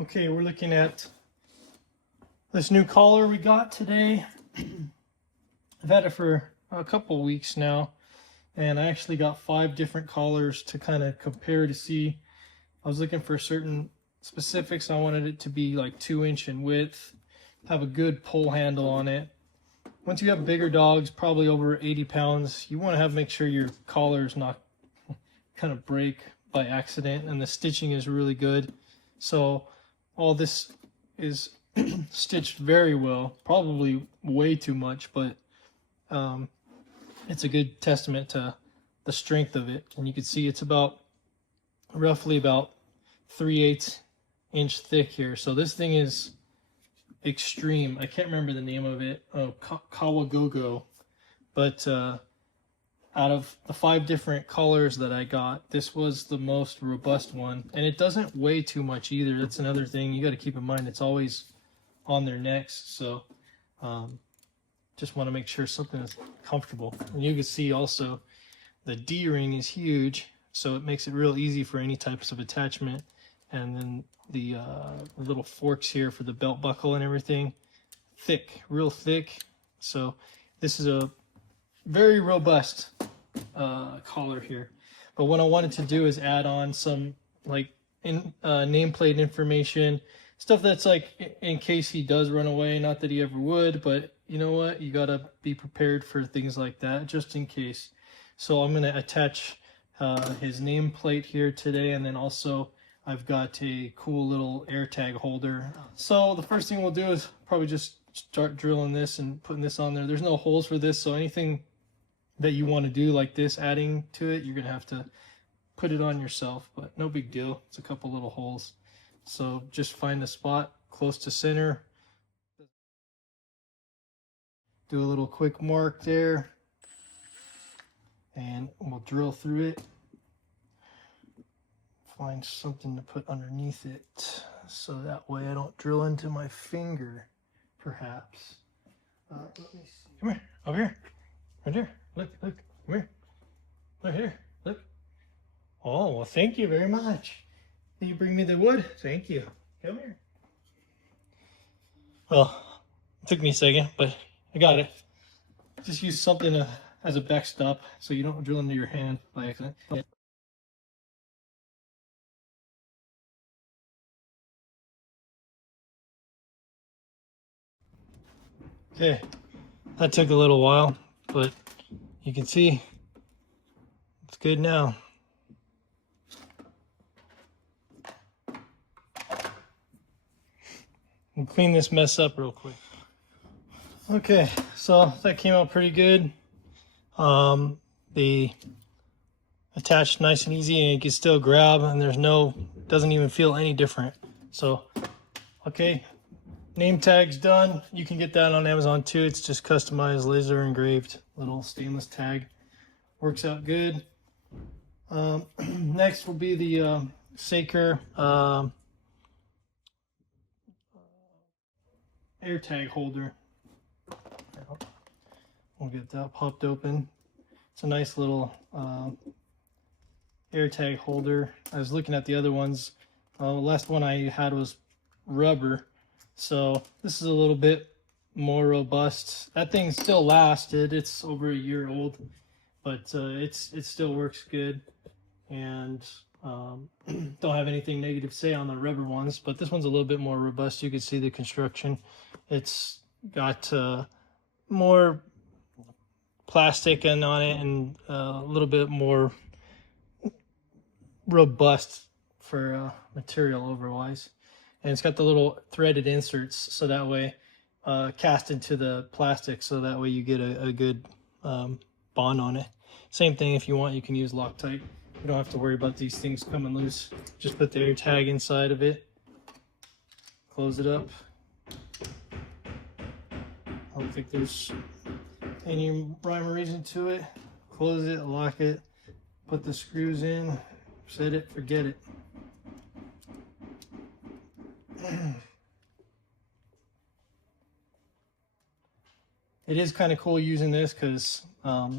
Okay, we're looking at this new collar we got today. I've had it for a couple weeks now, and I actually got 5 different collars to kind of compare to see. I was looking for certain specifics. I wanted it to be like 2-inch in width, have a good pull handle on it. Once you have bigger dogs, probably over 80 pounds, you want to make sure your collars not kind of break by accident, and the stitching is really good. So all this is stitched very well, probably way too much, but it's a good testament to the strength of it. And you can see it's roughly about 3/8 inch thick here. So this thing is extreme. I can't remember the name of it. Oh, Kawagogo. But out of the 5 different colors that I got, this was the most robust one, and it doesn't weigh too much either. That's another thing you got to keep in mind. It's always on their necks, so just want to make sure something is comfortable. And you can see also the D-ring is huge, so it makes it real easy for any types of attachment. And then the little forks here for the belt buckle and everything, thick, real thick. So this is a very robust collar here. But what I wanted to do is add on some like nameplate information, stuff that's like in case he does run away. Not that he ever would, but you know what, you gotta be prepared for things like that just in case. So I'm gonna attach his nameplate here today, and then also I've got a cool little AirTag holder. So the first thing we'll do is probably just start drilling this and putting this on there. There's no holes for this, so anything that you want to do like this, adding to it, you're gonna have to put it on yourself, but no big deal. It's a couple little holes. So just find a spot close to center, do a little quick mark there, and we'll drill through it. Find something to put underneath it so that way I don't drill into my finger, perhaps. Let me see. Come here, over here, right here. Look, come here. Right here, look. Oh, well, thank you very much. Can you bring me the wood? Thank you. Come here. Well, it took me a second, but I got it. Just use something as a backstop so you don't drill into your hand by accident. Okay, that took a little while, but you can see it's good now. We'll clean this mess up real quick. Okay, so that came out pretty good. They attached nice and easy, and you can still grab, and doesn't even feel any different. So, okay, name tag's done. You can get that on Amazon too. It's just customized, laser engraved little stainless tag. Works out good. Next will be the SÄKER AirTag holder. We'll get that popped open. It's a nice little AirTag holder. I was looking at the other ones. The last one I had was rubber, so this is a little bit more robust. That thing still lasted. It's over a year old, but it still works good, and don't have anything negative to say on the rubber ones, but this one's a little bit more robust. You can see the construction. It's got more plastic on it, and a little bit more robust for material otherwise. And it's got the little threaded inserts, so that way cast into the plastic, so that way you get a good bond on it. Same thing, if you want, you can use Loctite. You don't have to worry about these things coming loose. Just put the AirTag inside of it, close it up. I don't think there's any rhyme or reason to it. Close it, lock it, put the screws in, set it, forget it. It is kind of cool using this because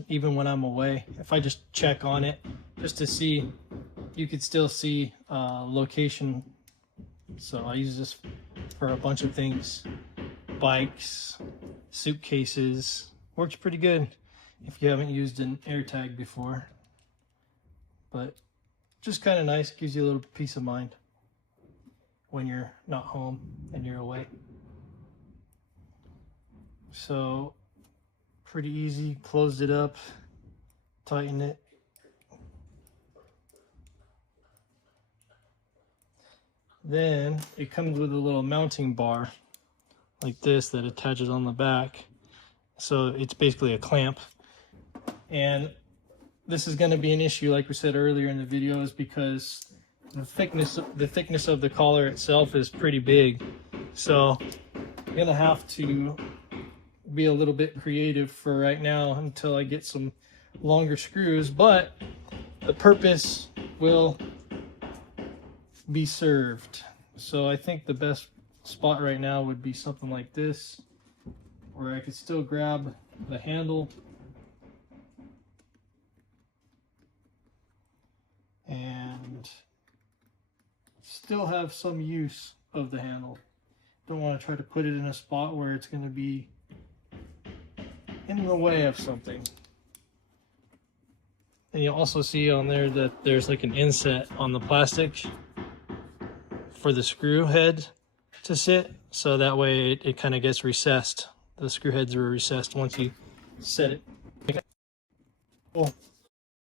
even when I'm away, if I just check on it just to see, you could still see location So I use this for a bunch of things. Bikes, suitcases. Works pretty good if you haven't used an AirTag before. But just kind of nice, gives you a little peace of mind when you're not home and you're away. So pretty easy, closed it up, tighten it. Then it comes with a little mounting bar like this that attaches on the back. So it's basically a clamp. And this is going to be an issue, like we said earlier in the video, is because the thickness of the collar itself is pretty big. So I'm going to have to be a little bit creative for right now until I get some longer screws, but the purpose will be served. So I think the best spot right now would be something like this, where I could still grab the handle and still have some use of the handle. Don't want to try to put it in a spot where it's going to be in the way of something. And you'll also see on there that there's like an inset on the plastic for the screw head to sit, so that way it kind of gets recessed. The screw heads are recessed once you set it. Cool.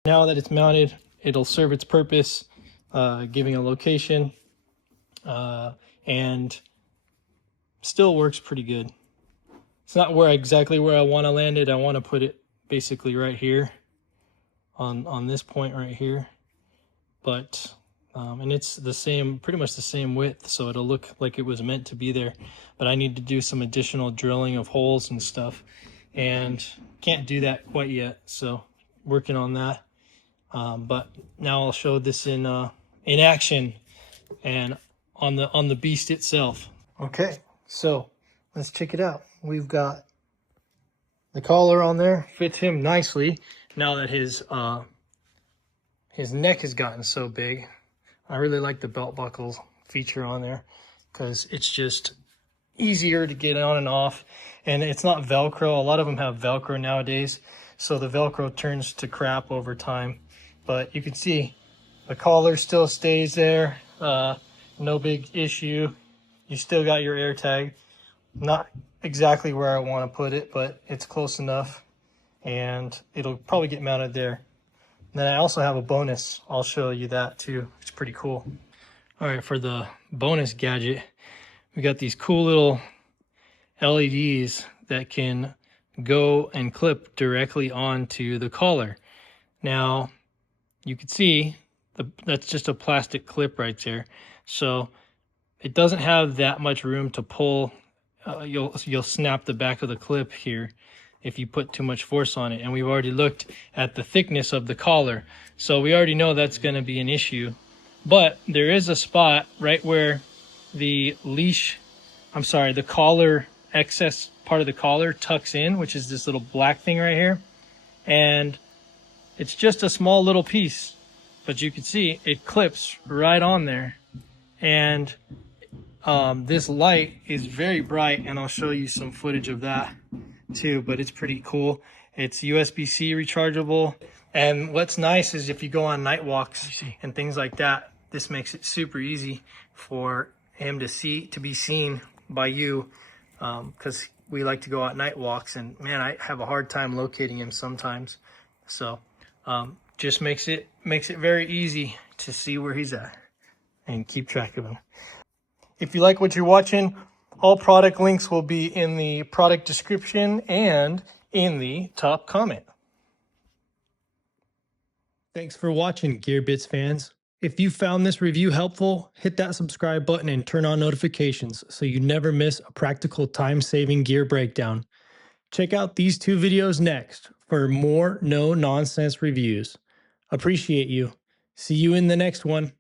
Now that it's mounted, it'll serve its purpose, giving a location, and still works pretty good. It's not exactly where I want to land it. I want to put it basically right here on this point right here, but and it's the same, pretty much the same width, so it'll look like it was meant to be there. But I need to do some additional drilling of holes and stuff, and can't do that quite yet, so working on that. But now I'll show this in action and on the beast itself. Okay, so let's check it out. We've got the collar on there, fits him nicely now that his neck has gotten so big. I really like the belt buckle feature on there because it's just easier to get on and off, and it's not Velcro. A lot of them have Velcro nowadays, so the Velcro turns to crap over time. But you can see the collar still stays there, no big issue. You still got your AirTag. Not exactly where I want to put it, but it's close enough, and it'll probably get mounted there. And then I also have a bonus. I'll show you that too. It's pretty cool. All right, for the bonus gadget, we got these cool little LEDs that can go and clip directly onto the collar. Now, you can see that's just a plastic clip right there. So it doesn't have that much room to pull. You'll snap the back of the clip here if you put too much force on it. And we've already looked at the thickness of the collar, so we already know that's going to be an issue. But there is a spot right where the the collar, excess part of the collar tucks in, which is this little black thing right here. And it's just a small little piece, but you can see it clips right on there. And this light is very bright, and I'll show you some footage of that too, but it's pretty cool. It's USB-C rechargeable, and what's nice is if you go on night walks and things like that, this makes it super easy for him to be seen by you, because we like to go out night walks, and man, I have a hard time locating him sometimes. So just makes it very easy to see where he's at and keep track of him. If you like what you're watching, all product links will be in the product description and in the top comment. Thanks for watching, GearBits fans. If you found this review helpful, hit that subscribe button and turn on notifications so you never miss a practical time-saving gear breakdown. Check out these 2 videos next for more no-nonsense reviews. Appreciate you. See you in the next one.